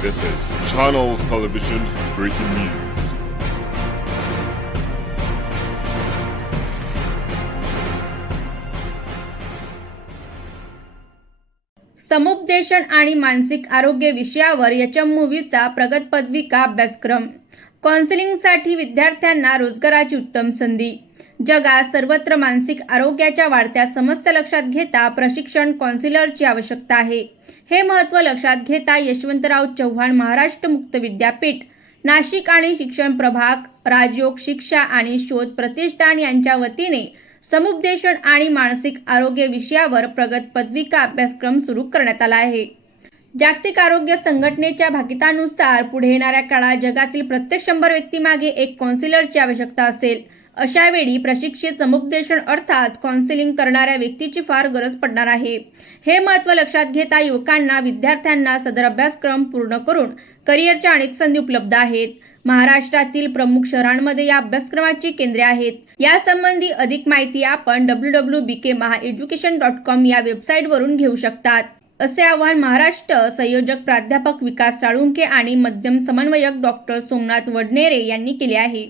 This is Channels Television's breaking news. समुपदेशन आणि मानसिक आरोग्य विषयावर यचम मूवीचा प्रगत पदविका अभ्यासक्रम. काउन्सिलिंगसाठी विद्यार्थ्यांना रोजगाराची उत्तम संधी. जगात सर्वत्र मानसिक आरोग्याच्या वाढत्या समस्या लक्षात घेता प्रशिक्षण काउन्सिलरची आवश्यकता आहे. हे महत्त्व लक्षात घेता यशवंतराव चव्हाण महाराष्ट्र मुक्त विद्यापीठ नाशिक आणि शिक्षण प्रभाग राजयोग शिक्षा आणि शोध प्रतिष्ठान यांच्या वतीने समुपदेशन आणि मानसिक आरोग्य विषयावर प्रगत पदविका अभ्यासक्रम सुरू करण्यात आला आहे. जागतिक आरोग्य संघटनेच्या भाकितानुसार पुढे येणाऱ्या काळात जगातील प्रत्येक शंभर व्यक्तीमागे एक कौन्सिलरची आवश्यकता असेल. अशावेळी प्रशिक्षित समुपदेशन अर्थात काउन्सिलिंग करणाऱ्या व्यक्तीची फार गरज पडणार आहे. हे महत्त्व लक्षात घेता युवकांना विद्यार्थ्यांना सदर अभ्यासक्रम पूर्ण करून करिअरच्या अनेक संधी उपलब्ध आहेत. महाराष्ट्रातील प्रमुख शहरांमध्ये या अभ्यासक्रमाची केंद्रे आहेत. यासंबंधी अधिक माहिती आपण W W B K Maha education dot com या वेबसाईटवरून घेऊ शकतात. असे आवाहन महाराष्ट्र संयोजक प्राध्यापक विकास साळुंके आणि मध्यम समन्वयक डॉक्टर सोमनाथ वडनेरे यांनी केले आहे.